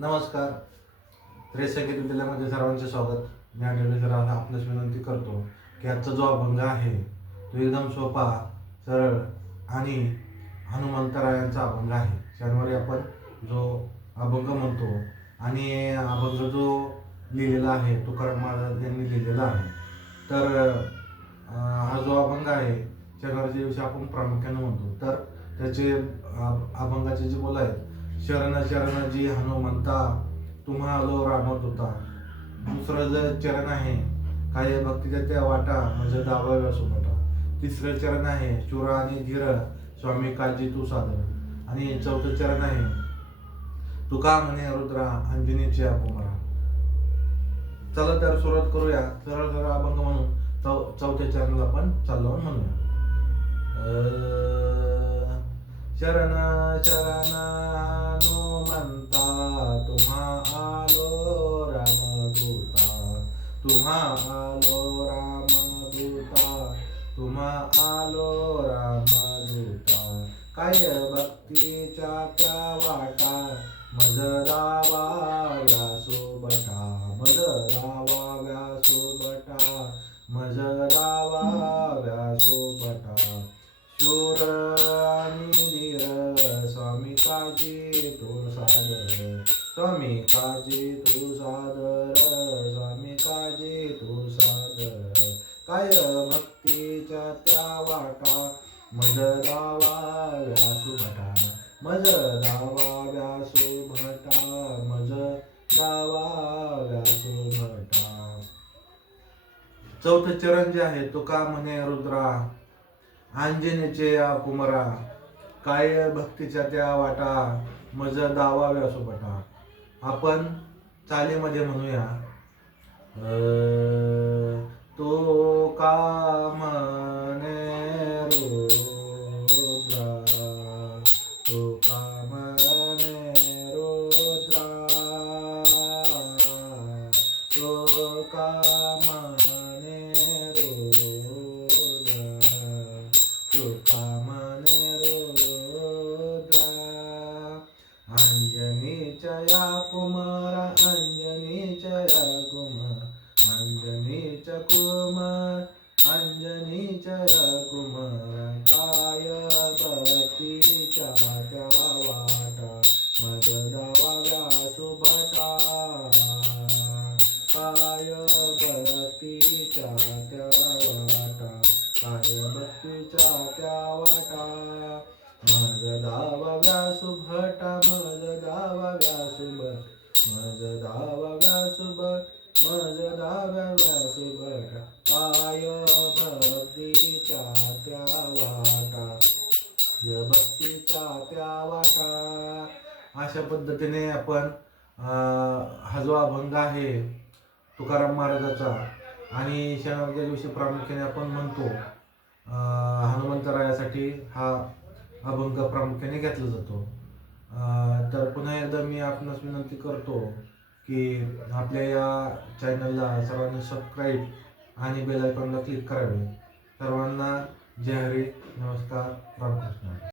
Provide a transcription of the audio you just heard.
नमस्कार. संगीत विद्यालयामध्ये सर्वांचे स्वागत. मी अनिल जरा आपणास विनंती करतो की आजचा जो अभंग आहे तो एकदम सोपा, सरळ आणि हनुमंतरायांचा अभंग आहे. शनिवारी आपण जो अभंग म्हणतो आणि अभंग जो लिहिलेला आहे तुकाराम महाराज यांनी लिहिलेला आहे. तर हा जो अभंग आहे शनिवारच्या दिवशी आपण प्रामुख्याने म्हणतो. तर त्याचे अभंगाचे जे बोल आहेत, शरण शरण जी हनुमंता तुम्हा आलो रामदूता. दुसरं जे चरण आहे काय भक्तीच्या त्या वाटा म्हणजे डावा व्यासोबटा. तिसरं चरण आहे चुरा आणि धीर स्वामी काळजी तू सादर. आणि चौथं चरण आहे तुका म्हणे रुद्रा अंजनीच्या कुमारा. चला तर सुरुवात करूया. सरळ सरळ अभंग म्हणून चौथ्या चरणाला आपण चाललो म्हणूया. शरण शरण हनुमंता तुम्हा आलो रामदूता. तुम्हा आलो रामदूता. तुम्हा आलो रामदूता. काय भक्तीच्या त्या वाटा मज रावा व्यासोबटा. मज रावा व्यासोबटा. मज रावा व्यासोबटा. शूर आणि धीर स्वामी काळजी तू सादर. स्वामी काळजी तू सादर. स्वामी काळजी तू सादर. काय भक्तीच्या त्या वाटा मज दावा व्यासोबटा. मज दावा व्यासोबटा. मज दावा व्यासोबटा. चौथं चरण जे आहे तुका म्हणे रुद्रा अंजनीचे या कुमारा. काय भक्तीच्या त्या वाटा मज दावा व्यासोबटा. आपण चालीमध्ये म्हणूया. तो का म्हणे रुद्रा. तो का म्हणे रुद्रा. तो का म्हणे रुद्रा. तुका म्हणे रुद्रा. अंजनीच्या या कुमारा. अंजनीच्या या कुमार. अंजनीच्या कुमार. अंजनीच्या या कुमार. काय भक्तीच्या त्या वाटा मज दावा व्यासोबटा. काय भक्तीच्या त्या वाटा. काय भक्तीच्या त्या वाटा मज दावा व्यासोबटा. मज दावा व्यासोबट. मज दावा व्यासोबट. मज दावा व्यासोबटा. काय भक्तीच्या त्या वाटा. भक्तीच्या त्या वाटा. अशा पद्धतीने आपण हा जो अभंग आहे तुकाराम महाराजाचा आणि शनिवारच्या दिवशी प्रामुख्याने आपण म्हणतो हनुमंतरायासाठी हा अभंग प्रामुख्याने घेतला जातो. तर पुन्हा एकदा मी आपणास विनंती करतो की आपल्या या चॅनलला सर्वांनी सबस्क्राईब आणि बेल आयकॉनला क्लिक करावे. सर्वांना जय हरी. नमस्कार. रामकृष्ण.